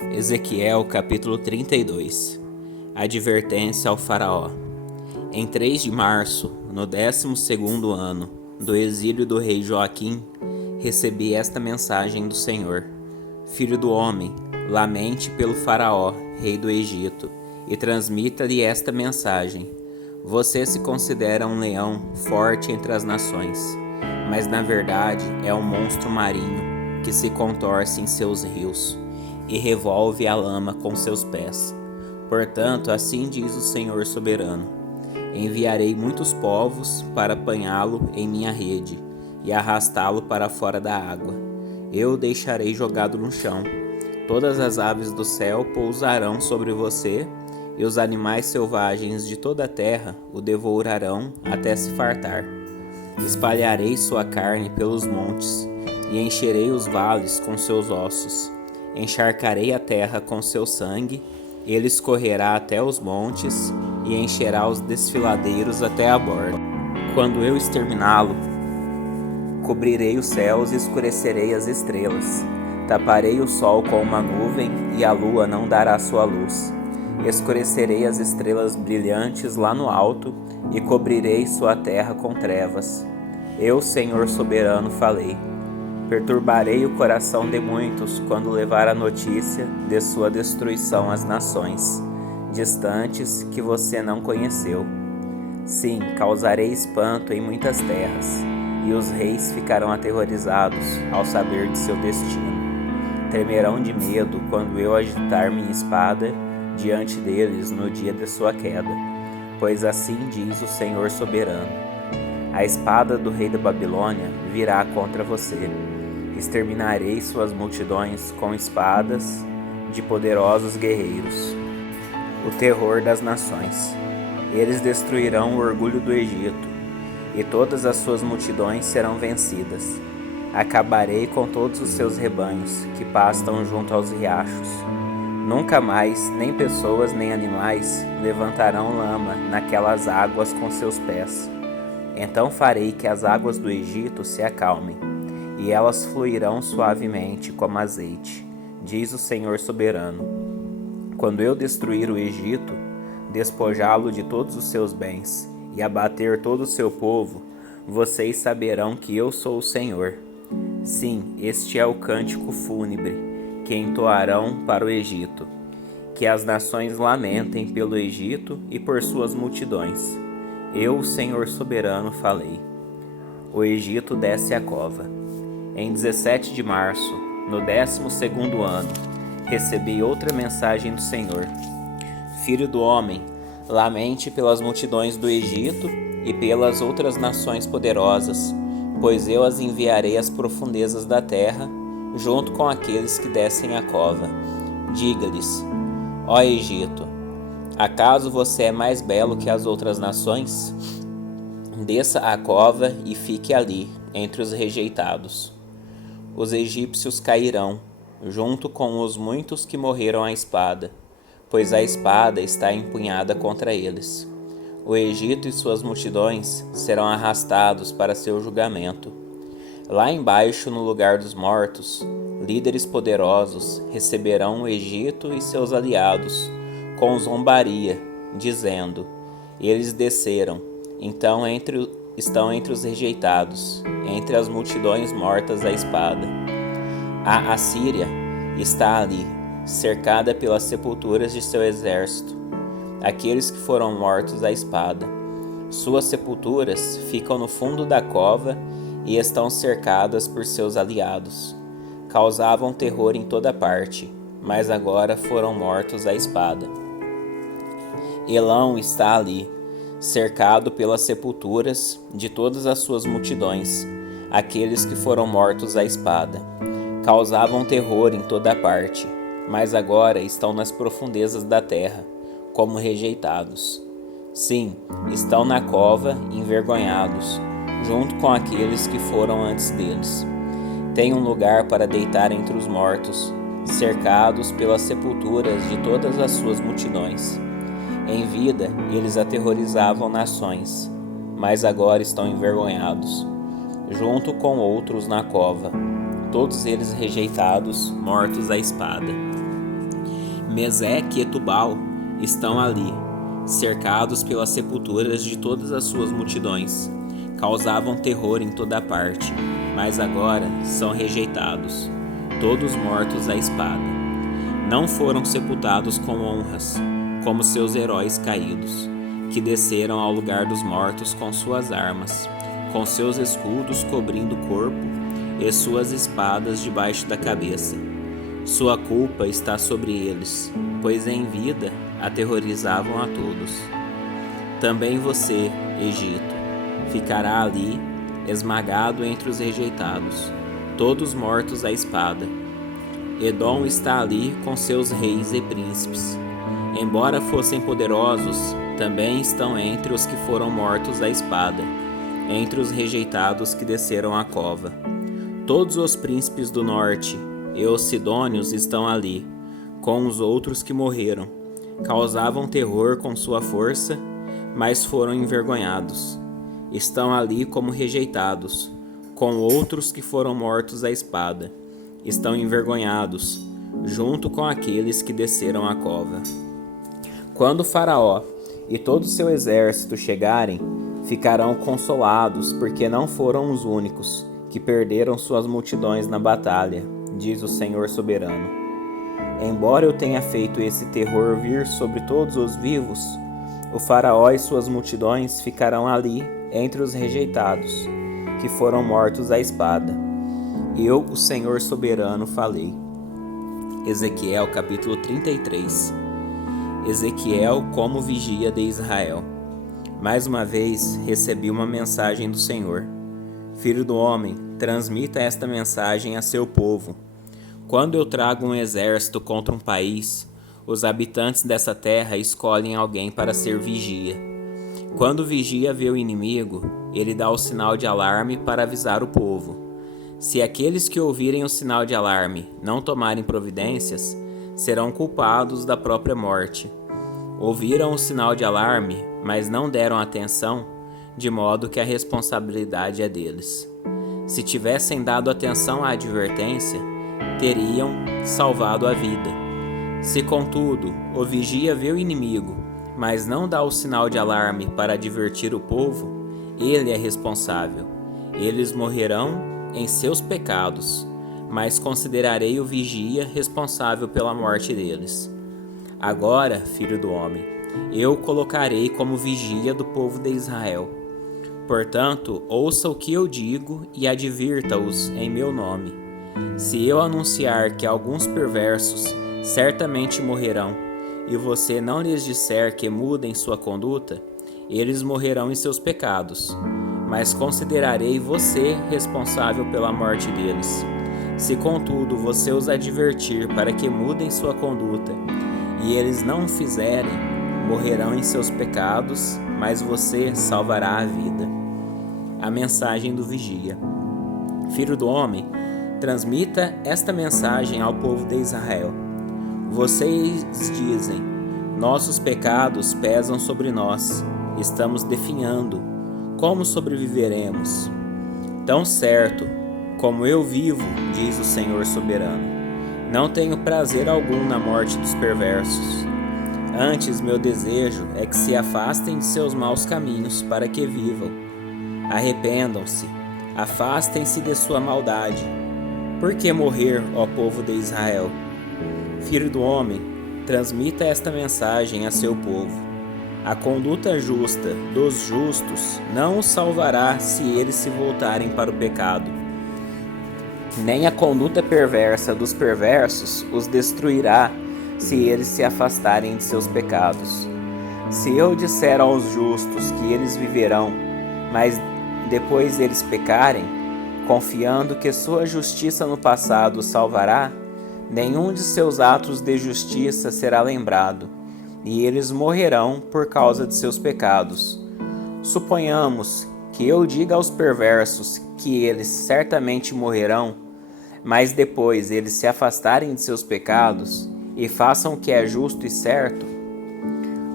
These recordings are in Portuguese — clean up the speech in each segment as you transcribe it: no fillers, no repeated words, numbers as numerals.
Ezequiel capítulo 32. Advertência ao faraó. Em 3 de março, no 12º ano do exílio do rei Joaquim, recebi esta mensagem do Senhor. Filho do homem, lamente pelo faraó, rei do Egito, e transmita-lhe esta mensagem. Você se considera um leão forte entre as nações, mas na verdade é um monstro marinho que se contorce em seus rios e revolve a lama com seus pés. Portanto, assim diz o Senhor soberano: enviarei muitos povos para apanhá-lo em minha rede e arrastá-lo para fora da água. Eu o deixarei jogado no chão. Todas as aves do céu pousarão sobre você, e os animais selvagens de toda a terra o devorarão até se fartar. Espalharei sua carne pelos montes e encherei os vales com seus ossos. Encharcarei a terra com seu sangue, ele escorrerá até os montes e encherá os desfiladeiros até a borda. Quando eu exterminá-lo, cobrirei os céus e escurecerei as estrelas. Taparei o sol com uma nuvem e a lua não dará sua luz. Escurecerei as estrelas brilhantes lá no alto e cobrirei sua terra com trevas. Eu, Senhor soberano, falei. Perturbarei o coração de muitos quando levar a notícia de sua destruição às nações distantes que você não conheceu. Sim, causarei espanto em muitas terras, e os reis ficarão aterrorizados ao saber de seu destino. Tremerão de medo quando eu agitar minha espada diante deles no dia de sua queda, pois assim diz o Senhor soberano: a espada do rei da Babilônia virá contra você. Exterminarei suas multidões com espadas de poderosos guerreiros, o terror das nações. Eles destruirão o orgulho do Egito, e todas as suas multidões serão vencidas. Acabarei com todos os seus rebanhos que pastam junto aos riachos. Nunca mais, nem pessoas nem animais levantarão lama naquelas águas com seus pés. Então farei que as águas do Egito se acalmem, e elas fluirão suavemente como azeite, diz o Senhor soberano. Quando eu destruir o Egito, despojá-lo de todos os seus bens e abater todo o seu povo, vocês saberão que eu sou o Senhor. Sim, este é o cântico fúnebre que entoarão para o Egito. Que as nações lamentem pelo Egito e por suas multidões. Eu, o Senhor soberano, falei. O Egito desce a cova. Em 17 de março, no 12º ano, recebi outra mensagem do Senhor. Filho do homem, lamente pelas multidões do Egito e pelas outras nações poderosas, pois eu as enviarei às profundezas da terra, junto com aqueles que descem a cova. Diga-lhes: ó Egito, acaso você é mais belo que as outras nações? Desça à cova e fique ali, entre os rejeitados. Os egípcios cairão, junto com os muitos que morreram à espada, pois a espada está empunhada contra eles. O Egito e suas multidões serão arrastados para seu julgamento. Lá embaixo, no lugar dos mortos, líderes poderosos receberão o Egito e seus aliados com zombaria, dizendo: eles desceram, então estão entre os rejeitados, entre as multidões mortas à espada. A Assíria está ali, cercada pelas sepulturas de seu exército, aqueles que foram mortos à espada. Suas sepulturas ficam no fundo da cova e estão cercadas por seus aliados. Causavam terror em toda parte, mas agora foram mortos à espada. Elão está ali, cercado pelas sepulturas de todas as suas multidões, aqueles que foram mortos à espada. Causavam terror em toda parte, mas agora estão nas profundezas da terra, como rejeitados. Sim, estão na cova, envergonhados, junto com aqueles que foram antes deles. Têm um lugar para deitar entre os mortos, cercados pelas sepulturas de todas as suas multidões. Em vida, eles aterrorizavam nações, mas agora estão envergonhados, junto com outros na cova, todos eles rejeitados, mortos à espada. Meseque e Tubal estão ali, cercados pelas sepulturas de todas as suas multidões. Causavam terror em toda parte, mas agora são rejeitados, todos mortos à espada. Não foram sepultados com honras, como seus heróis caídos, que desceram ao lugar dos mortos com suas armas, com seus escudos cobrindo o corpo e suas espadas debaixo da cabeça. Sua culpa está sobre eles, pois em vida aterrorizavam a todos. Também você, Egito, ficará ali, esmagado entre os rejeitados, todos mortos à espada. Edom está ali com seus reis e príncipes. Embora fossem poderosos, também estão entre os que foram mortos à espada, entre os rejeitados que desceram à cova. Todos os príncipes do norte e os sidônios estão ali, com os outros que morreram. Causavam terror com sua força, mas foram envergonhados. Estão ali como rejeitados, com outros que foram mortos à espada. Estão envergonhados, junto com aqueles que desceram à cova. Quando Faraó e todo o seu exército chegarem, ficarão consolados, porque não foram os únicos que perderam suas multidões na batalha, diz o Senhor soberano. Embora eu tenha feito esse terror vir sobre todos os vivos, o Faraó e suas multidões ficarão ali entre os rejeitados, que foram mortos à espada. Eu, o Senhor soberano, falei. Ezequiel capítulo 33. Ezequiel como vigia de Israel. Mais uma vez recebi uma mensagem do Senhor. Filho do homem, transmita esta mensagem a seu povo. Quando eu trago um exército contra um país, os habitantes dessa terra escolhem alguém para ser vigia. Quando o vigia vê o inimigo, ele dá o sinal de alarme para avisar o povo. Se aqueles que ouvirem o sinal de alarme não tomarem providências, serão culpados da própria morte. Ouviram o sinal de alarme, mas não deram atenção, de modo que a responsabilidade é deles. Se tivessem dado atenção à advertência, teriam salvado a vida. Se, contudo, o vigia vê o inimigo, mas não dá o sinal de alarme para advertir o povo, ele é responsável. Eles morrerão em seus pecados, mas considerarei o vigia responsável pela morte deles. Agora, filho do homem, eu o colocarei como vigia do povo de Israel. Portanto, ouça o que eu digo e advirta-os em meu nome. Se eu anunciar que alguns perversos certamente morrerão, e você não lhes disser que mudem sua conduta, eles morrerão em seus pecados, mas considerarei você responsável pela morte deles. Se, contudo, você os advertir para que mudem sua conduta, e eles não o fizerem, morrerão em seus pecados, mas você salvará a vida. A mensagem do vigia. Filho do homem, transmita esta mensagem ao povo de Israel. Vocês dizem: nossos pecados pesam sobre nós, estamos definhando. Como sobreviveremos? Tão certo como eu vivo, diz o Senhor soberano, não tenho prazer algum na morte dos perversos. Antes, meu desejo é que se afastem de seus maus caminhos para que vivam. Arrependam-se, afastem-se de sua maldade. Por que morrer, ó povo de Israel? Filho do homem, transmita esta mensagem a seu povo. A conduta justa dos justos não os salvará se eles se voltarem para o pecado. Nem a conduta perversa dos perversos os destruirá se eles se afastarem de seus pecados. Se eu disser aos justos que eles viverão, mas depois eles pecarem, confiando que sua justiça no passado os salvará, nenhum de seus atos de justiça será lembrado, e eles morrerão por causa de seus pecados. Suponhamos que eu diga aos perversos que eles certamente morrerão, mas depois eles se afastarem de seus pecados e façam o que é justo e certo.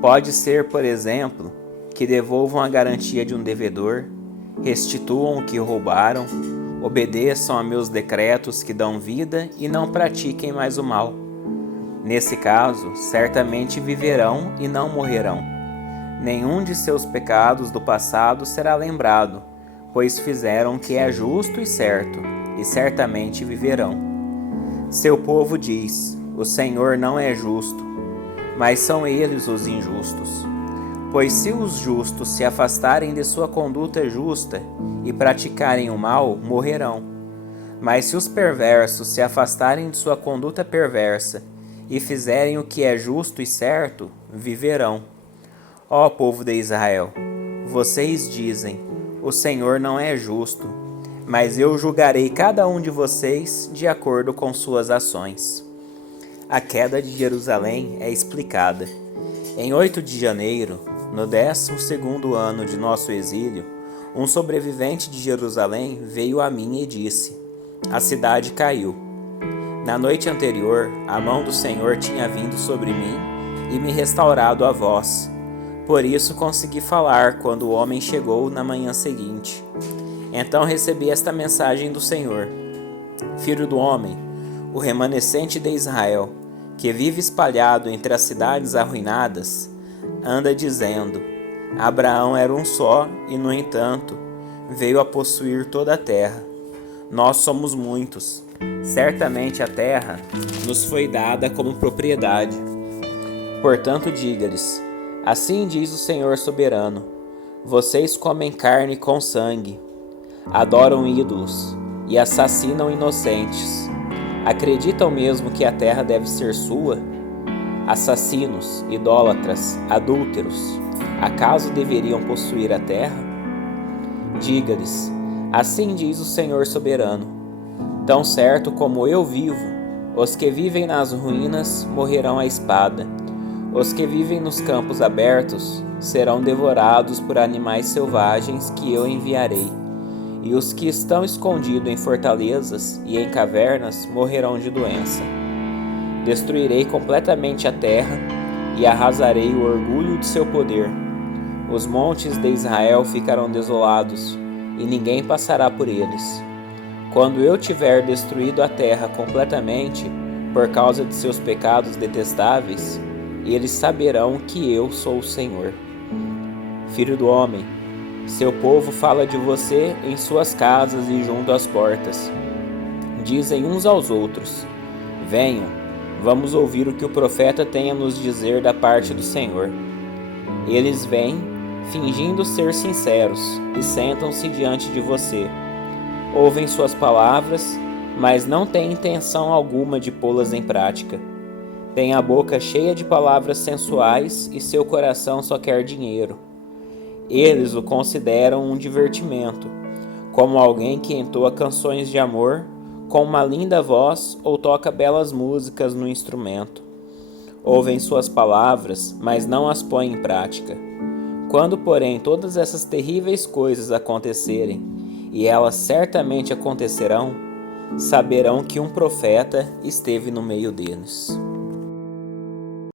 Pode ser, por exemplo, que devolvam a garantia de um devedor, restituam o que roubaram, obedeçam a meus decretos que dão vida e não pratiquem mais o mal. Nesse caso, certamente viverão e não morrerão. Nenhum de seus pecados do passado será lembrado, pois fizeram o que é justo e certo, e certamente viverão. Seu povo diz: o Senhor não é justo, mas são eles os injustos. Pois se os justos se afastarem de sua conduta justa e praticarem o mal, morrerão. Mas se os perversos se afastarem de sua conduta perversa e fizerem o que é justo e certo, viverão. Ó povo de Israel, vocês dizem: o Senhor não é justo, mas eu julgarei cada um de vocês de acordo com suas ações. A queda de Jerusalém é explicada. Em 8 de janeiro, no 12º ano de nosso exílio, um sobrevivente de Jerusalém veio a mim e disse: a cidade caiu. Na noite anterior, a mão do Senhor tinha vindo sobre mim e me restaurado a voz. Por isso consegui falar quando o homem chegou na manhã seguinte. Então recebi esta mensagem do Senhor: Filho do homem, o remanescente de Israel, que vive espalhado entre as cidades arruinadas, anda dizendo: Abraão era um só e, no entanto, veio a possuir toda a terra. Nós somos muitos. Certamente a terra nos foi dada como propriedade. Portanto, diga-lhes: assim diz o Senhor soberano: vocês comem carne com sangue, adoram ídolos e assassinam inocentes. Acreditam mesmo que a terra deve ser sua? Assassinos, idólatras, adúlteros, acaso deveriam possuir a terra? Diga-lhes: assim diz o Senhor soberano: tão certo como eu vivo, os que vivem nas ruínas morrerão à espada. Os que vivem nos campos abertos serão devorados por animais selvagens que eu enviarei. E os que estão escondidos em fortalezas e em cavernas morrerão de doença. Destruirei completamente a terra e arrasarei o orgulho de seu poder. Os montes de Israel ficarão desolados e ninguém passará por eles. Quando eu tiver destruído a terra completamente por causa de seus pecados detestáveis, eles saberão que eu sou o Senhor. Filho do homem, seu povo fala de você em suas casas e junto às portas. Dizem uns aos outros: venham, vamos ouvir o que o profeta tem a nos dizer da parte do Senhor. Eles vêm, fingindo ser sinceros, e sentam-se diante de você. Ouvem suas palavras, mas não têm intenção alguma de pô-las em prática. Têm a boca cheia de palavras sensuais e seu coração só quer dinheiro. Eles o consideram um divertimento, como alguém que entoa canções de amor com uma linda voz ou toca belas músicas no instrumento. Ouvem suas palavras, mas não as põem em prática. Quando, porém, todas essas terríveis coisas acontecerem, e elas certamente acontecerão, saberão que um profeta esteve no meio deles.